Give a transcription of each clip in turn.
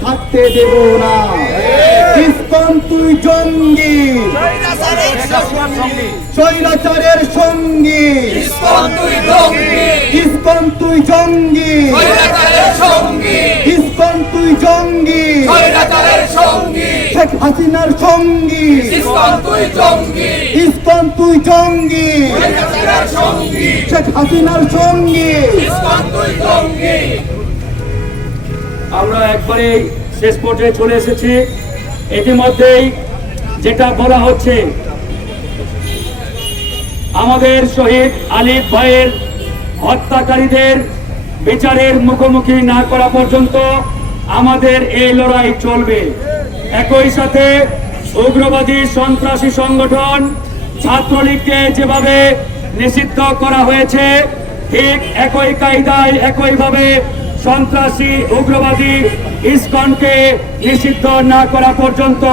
থাকতে দেব না। ইসকন তুই জঙ্গি। স্বৈরাচারের সঙ্গী। ইসকন তুই জঙ্গি। ইসকন তুই জঙ্গি। শেখ হাসিনার সঙ্গী। ইসকন তুই জঙ্গি। শেখ হাসিনার সঙ্গী। আমরা একবারে শেষ পর্যায়ে চলে এসেছি। ইতিমধ্যেই যেটা বলা হচ্ছে, আমাদের শহীদ আলিফ ভাইয়ের হত্যাকারীদের বিচারের মুখোমুখি না করা পর্যন্ত আমাদের এই লড়াই চলবে। একই সাথে উগ্রবাদী সন্ত্রাসী সংগঠন ছাত্রলীগকে যেভাবে নিষিদ্ধ করা হয়েছে, ঠিক একই কায়দায়, একইভাবে সন্ত্রাসী, উগ্রবাদী ইসকনকে নিষিদ্ধ না করা পর্যন্ত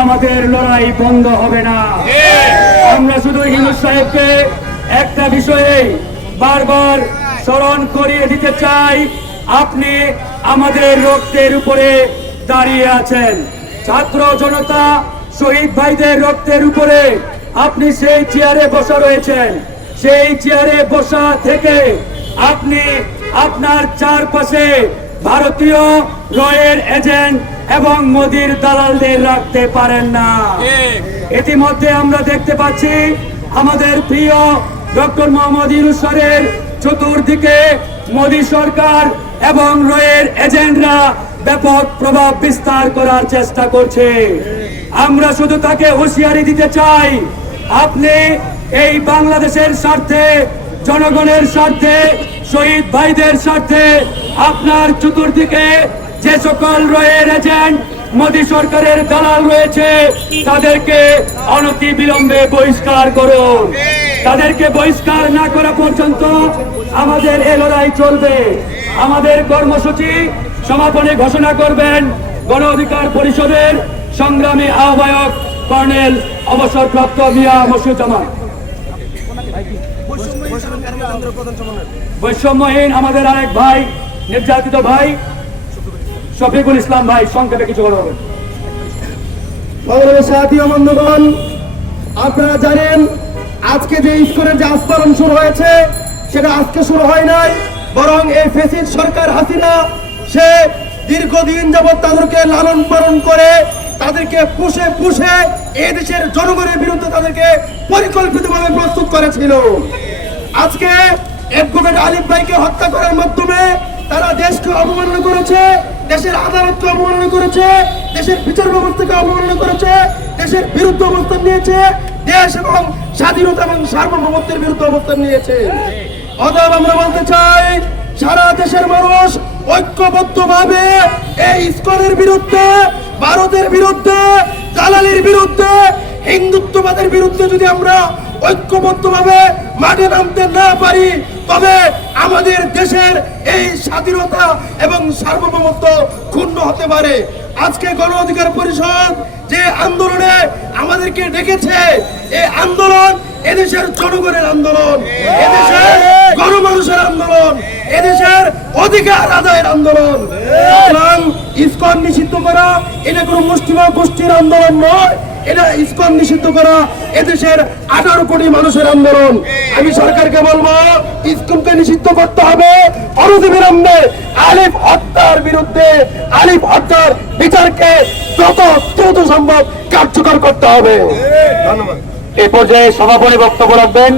আমাদের লড়াই বন্ধ হবে না। আমরা শুধু হিন্দু সাহেবকে একটা বিষয়ে বারবার স্মরণ করিয়ে দিতে চাই, আপনি আমাদের রক্তের উপরে দাঁড়িয়ে আছেন। ছাত্র জনতা, শহীদ ভাইদের রক্তের উপরে আপনি সেই চেয়ারে বসা রয়েছেন। সেই চেয়ারে বসা থেকে আপনি আপনার চারপাশে ভারতীয় রয়ের এজেন্ট এবং মোদির দালালদের রাখতে পারেন না। ইতিমধ্যে আমরা দেখতে পাচ্ছি আমাদের প্রিয় ডক্টর মোহাম্মদ ইউনুসের চতুর্দিকে মোদী সরকার এবং রয়ের এজেন্টরা ব্যাপক প্রভাব বিস্তার করার চেষ্টা করছে। আমরা শুধু তাকে হুঁশিয়ারি দিতে চাই আপনি এই বাংলাদেশের স্বার্থে জনগণের স্বার্থে, শহীদ ভাইদের স্বার্থে আপনার চতুর্দিকে যে সকল রয়ের এজেন্ট মোদী সরকারের দালাল রয়েছে, তাদেরকে অনতি বিলম্বে বহিষ্কার করুন। তাদেরকে বহিষ্কার না করা পর্যন্ত আমাদের এ লড়াই চলবে। আমাদের কর্মসূচি সমাপনে ঘোষণা করবেন গণ অধিকার পরিষদের সংগ্রামী আহ্বায়ক কর্নেল অবসরপ্রাপ্ত মিয়া মসুজ্জামান বৈষম্যহীন আমাদের আরেক ভাই, নির্যাতিত ভাই, শফিকুল ইসলাম ভাই, সংক্ষেপে কিছু কথা বন্ধুগণ, আপনারা জানেন, আজকে যে স্কুলের যে আস্ফালন শুরু হয়েছে, সেটা আজকে শুরু হয় নাই, বরং এই ফেসিড সরকার হাসিনা, সে দীর্ঘদিন যাবৎ তাদেরকে লালন পালন করে, তাদেরকে পুষে পুষে এই দেশের জনগণের বিরুদ্ধে তাদেরকে পরিকল্পিতভাবে প্রস্তুত করেছিল। আজকে অ্যাডভোকেট আলিফ ভাইকে হত্যা করার মাধ্যমে তারা দেশকে অবমাননা করেছে, দেশের আদালতকে অবমাননা করেছে, দেশের বিচার ব্যবস্থাকে অবমাননা করেছে, দেশের বিরুদ্ধে অবস্থান নিয়েছে, দেশ এবং স্বাধীনতা এবং সার্বভৌমত্বের বিরুদ্ধে অবস্থান নিয়েছে। অতএব আমরা বলতে চাই, সারা দেশের মানুষ ঐক্যবদ্ধভাবে এই ইস্কনের বিরুদ্ধে, ভারতের বিরুদ্ধে দালালির বিরুদ্ধে, হিন্দুত্ববাদের বিরুদ্ধে যদি আমরা ঐক্যবদ্ধভাবে মাঠে নামতে না পারি, তবে আমাদের দেশের এই স্বাধীনতা এবং সার্বভৌমত্ব ক্ষুণ্ণ হতে পারে। আজকে গণ অধিকার পরিষদ যে আন্দোলনে আমাদেরকে ডেকেছে, এই আন্দোলন এদেশের জনগণের আন্দোলন। এদেশের গণমানুষের আন্দোলন এদেশের অধিকার আদায়ের আন্দোলন। ইসকন নিষিদ্ধ করা এটা কোনো মুসলিমা গোষ্ঠীর আন্দোলন নয় এটা ইসকন নিষিদ্ধ করা এদেশের আঠারো কোটি মানুষের আন্দোলন। আমি সরকারকে বলব ইসকনকে নিষিদ্ধ করতে হবে অনতিবিলম্বে আলিফ হত্যার বিরুদ্ধে আলিফ হত্যার বিচারকে যত দ্রুত সম্ভব কার্যকর করতে হবে। ধন্যবাদ। এ পর্যায়ে সমাপনী বক্তব্য রাখবেন